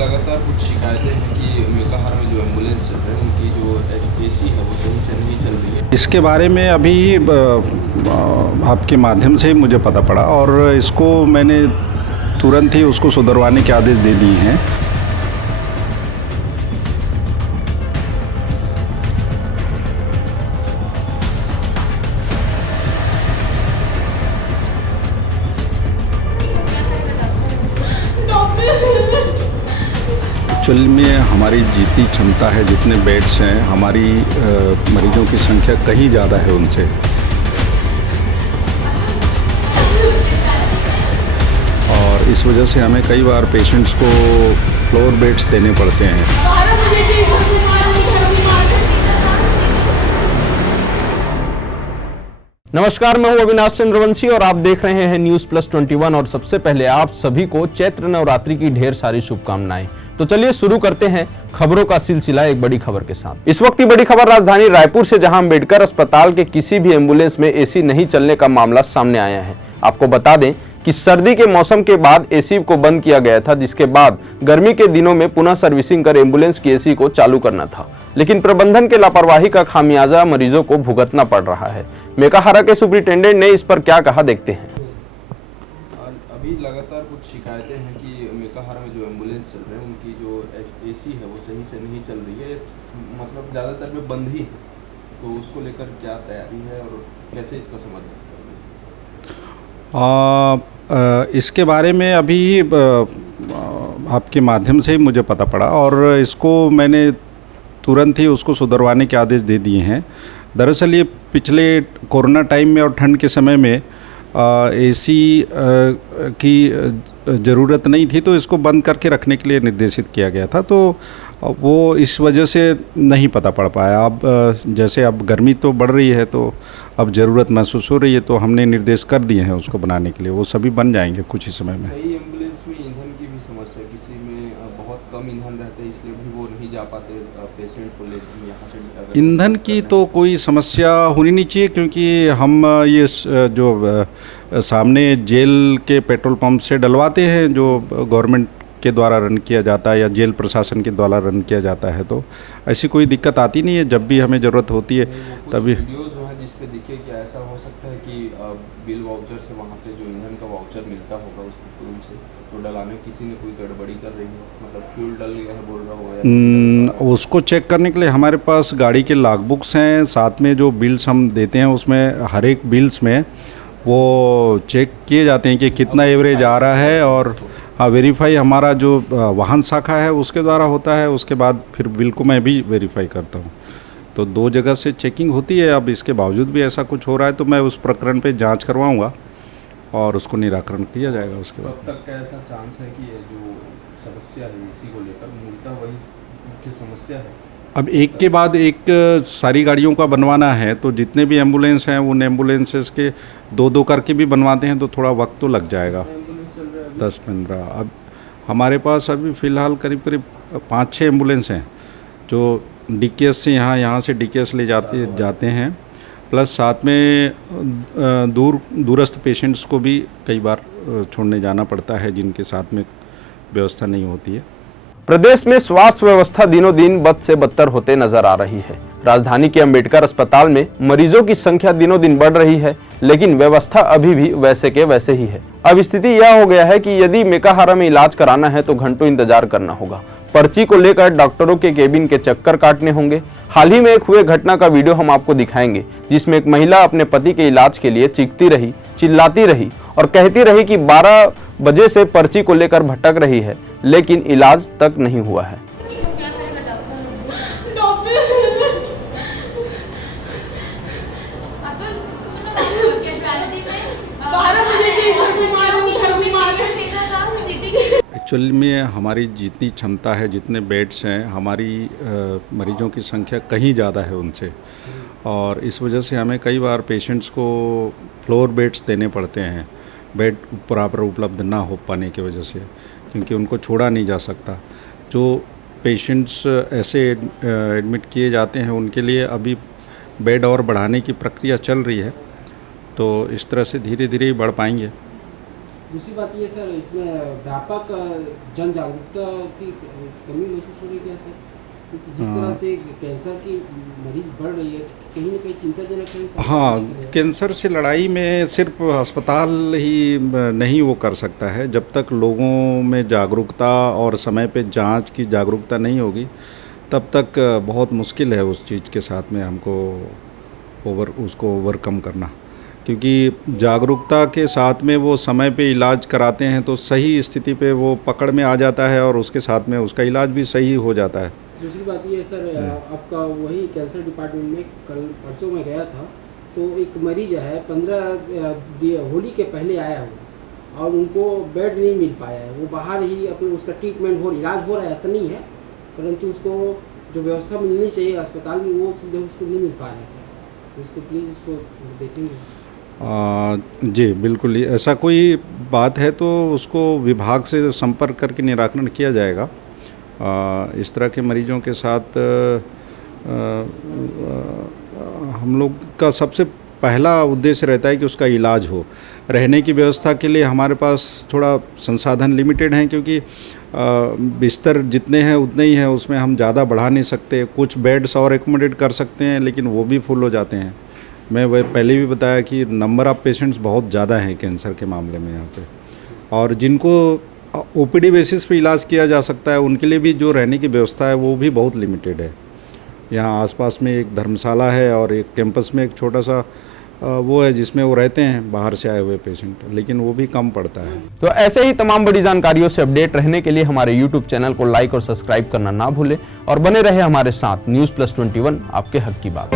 लगातार कुछ शिकायतें हैं कि मेकाहारा में जो एम्बुलेंस चल रहे हैं उनकी जो एसी है वो सही से नहीं चल रही है। इसके बारे में अभी आपके माध्यम से मुझे पता पड़ा और इसको मैंने तुरंत ही उसको सुधरवाने के आदेश दे दिए हैं। एक्चुअली में हमारी जितनी क्षमता है, जितने बेड्स हैं, हमारी मरीजों की संख्या कहीं ज़्यादा है उनसे। और इस वजह से हमें कई बार पेशेंट्स को फ्लोर बेड्स देने पड़ते हैं। नमस्कार, मैं हूं अविनाश चंद्रवंशी और आप देख रहे हैं न्यूज प्लस 21। और सबसे पहले आप सभी को चैत्र नवरात्रि की ढेर सारी शुभकामनाएं। तो चलिए शुरू करते हैं खबरों का सिलसिला एक बड़ी खबर के साथ। इस वक्त की बड़ी खबर राजधानी रायपुर से, जहां अंबेडकर अस्पताल के किसी भी एम्बुलेंस में एसी नहीं चलने का मामला सामने आया है। आपको बता दें कि सर्दी के मौसम के बाद एसी को बंद किया गया था, जिसके बाद गर्मी के दिनों में पुनः सर्विसिंग कर एम्बुलेंस की एसी को चालू करना था, लेकिन प्रबंधन के लापरवाही का खामियाजा मरीजों को भुगतना पड़ रहा है। मेकाहारा के सुपरिटेंडेंट ने इस पर क्या कहा, देखते हैं। अभी लगातार कुछ शिकायतें हैं कि मेकाहारा में जो एम्बुलेंस चल रहे हैं उनकी जो एसी है वो सही से नहीं चल रही है, मतलब ज़्यादातर में बंद ही है। तो उसको लेकर क्या तैयारी है और कैसे इसका समाधान? इसके बारे में अभी आपके माध्यम से मुझे पता पड़ा और इसको मैंने तुरंत ही उसको सुधरवाने के आदेश दे दिए हैं। दरअसल ये पिछले कोरोना टाइम में और ठंड के समय में एसी की ज़रूरत नहीं थी, तो इसको बंद करके रखने के लिए निर्देशित किया गया था। तो वो इस वजह से नहीं पता पड़ पाया। अब जैसे अब गर्मी तो बढ़ रही है, तो अब ज़रूरत महसूस हो रही है, तो हमने निर्देश कर दिए हैं उसको बनाने के लिए। वो सभी बन जाएंगे कुछ ही समय में। कई एम्बुलेंस में ईंधन की भी समस्या, किसी में बहुत कम ईंधन रहता है इसलिए भी वो नहीं जा पाते पेशेंट को लेकर यहाँ से। ईंधन की तो कोई समस्या होनी नहीं चाहिए, क्योंकि हम ये जो सामने जेल के पेट्रोल पंप से डलवाते हैं, जो गवर्नमेंट के द्वारा रन किया जाता है या जेल प्रशासन के द्वारा रन किया जाता है, तो ऐसी कोई दिक्कत आती नहीं है। जब भी हमें ज़रूरत होती है तभी। वीडियोस जो है जिस पे दिखे कि ऐसा हो सकता है कि बिल वाउचर से वहाँ पे जो ईंधन का वाउचर मिलता होगा उनसे तो डलाने किसी ने कोई गड़बड़ी कर रही है, मतलब फ्यूल डल गया है बोल रहा हो। उसको चेक करने के लिए हमारे पास गाड़ी के लॉग बुक्स हैं, साथ में जो बिल्स हम देते हैं उसमें हर एक बिल्स में वो चेक किए जाते हैं कि कितना एवरेज आ रहा है। और हाँ, वेरीफाई हमारा जो वाहन शाखा है उसके द्वारा होता है। उसके बाद फिर बिल को मैं भी वेरीफाई करता हूँ। तो 2 जगह से चेकिंग होती है। अब इसके बावजूद भी ऐसा कुछ हो रहा है तो मैं उस प्रकरण पे जांच करवाऊँगा और उसको निराकरण किया जाएगा उसके बाद। अब तक का ऐसा चांस है कि ये जो समस्या है इसी को लेकर मूलतः वही मुख्य समस्या है? अब एक के बाद एक सारी गाड़ियों का बनवाना है, तो जितने भी एम्बुलेंस हैं उन एम्बुलेंसेस के 2-2 करके भी बनवाते हैं, तो थोड़ा वक्त तो लग जाएगा। 10-15 अब हमारे पास अभी फ़िलहाल करीब 5-6 एम्बुलेंस हैं जो डीकेएस से यहाँ से डीकेएस ले जाते हैं, प्लस साथ में दूरस्थ पेशेंट्स को भी कई बार छोड़ने जाना पड़ता है जिनके साथ में व्यवस्था नहीं होती है। प्रदेश में स्वास्थ्य व्यवस्था दिनों दिन बद से बदतर होते नजर आ रही है। राजधानी के अंबेडकर अस्पताल में मरीजों की संख्या दिनों दिन बढ़ रही है, लेकिन व्यवस्था अभी भी वैसे के वैसे ही है। अब स्थिति यह हो गया है कि यदि मेकाहारा में इलाज कराना है तो घंटों इंतजार करना होगा। पर्ची को लेकर डॉक्टरों के केबिन के चक्कर काटने होंगे। हाल ही में एक हुए घटना का वीडियो हम आपको दिखाएंगे, जिसमें एक महिला अपने पति के इलाज के लिए चीखती रही, चिल्लाती रही और कहती रही कि 12 बजे से पर्ची को लेकर भटक रही है, लेकिन इलाज तक नहीं हुआ है। एक्चुअली में हमारी जितनी क्षमता है, जितने बेड्स हैं, हमारी मरीजों की संख्या कहीं ज़्यादा है उनसे। और इस वजह से हमें कई बार पेशेंट्स को फ्लोर बेड्स देने पड़ते हैं, बेड प्रॉपर उपलब्ध ना हो पाने की वजह से, क्योंकि उनको छोड़ा नहीं जा सकता। जो पेशेंट्स ऐसे एडमिट किए जाते हैं उनके लिए अभी बेड और बढ़ाने की प्रक्रिया चल रही है, तो इस तरह से धीरे धीरे ही बढ़ पाएंगे। दूसरी बात ये सर, इसमें व्यापक जन जागरूकता की कमी महसूस हो रही है क्या सर? क्योंकि जिस तरह से कैंसर की मरीज बढ़ रही है, कहीं ना कहीं चिंताजनक है सर। हाँ, कैंसर से लड़ाई में सिर्फ अस्पताल ही नहीं वो कर सकता है। जब तक लोगों में जागरूकता और समय पे जांच की जागरूकता नहीं होगी, तब तक बहुत मुश्किल है उस चीज़ के साथ में हमको उसको ओवरकम करना। क्योंकि जागरूकता के साथ में वो समय पे इलाज कराते हैं तो सही स्थिति पे वो पकड़ में आ जाता है और उसके साथ में उसका इलाज भी सही हो जाता है। दूसरी बात ये है सर, आपका वही कैंसर डिपार्टमेंट में कल परसों में गया था, तो एक मरीज है 15 होली के पहले आया हुआ और उनको बेड नहीं मिल पाया है। वो बाहर ही अपने उसका ट्रीटमेंट इलाज हो रहा है, ऐसा नहीं है, परंतु उसको जो व्यवस्था मिलनी चाहिए अस्पताल में वो उसको नहीं मिल पा रहा है सर। तो इसको प्लीज़ इसको देखेंगे। जी बिल्कुल, ऐसा कोई बात है तो उसको विभाग से संपर्क करके निराकरण किया जाएगा। इस तरह के मरीजों के साथ हम लोग का सबसे पहला उद्देश्य रहता है कि उसका इलाज हो। रहने की व्यवस्था के लिए हमारे पास थोड़ा संसाधन लिमिटेड हैं, क्योंकि बिस्तर जितने हैं उतने ही हैं, उसमें हम ज़्यादा बढ़ा नहीं सकते। कुछ बेड्स और एकोमोडेट कर सकते हैं, लेकिन वो भी फुल हो जाते हैं। मैं वह पहले भी बताया कि नंबर ऑफ़ पेशेंट्स बहुत ज़्यादा हैं कैंसर के मामले में यहाँ पे, और जिनको ओपीडी बेसिस पे इलाज किया जा सकता है उनके लिए भी जो रहने की व्यवस्था है वो भी बहुत लिमिटेड है। यहाँ आसपास में एक धर्मशाला है और एक कैंपस में एक छोटा सा वो है जिसमें वो रहते हैं बाहर से आए हुए पेशेंट, लेकिन वो भी कम पड़ता है। तो ऐसे ही तमाम बड़ी जानकारियों से अपडेट रहने के लिए हमारे YouTube चैनल को लाइक और सब्सक्राइब करना ना भूलें और बने रहे हमारे साथ। न्यूज़ प्लस 21 आपके हक की बात।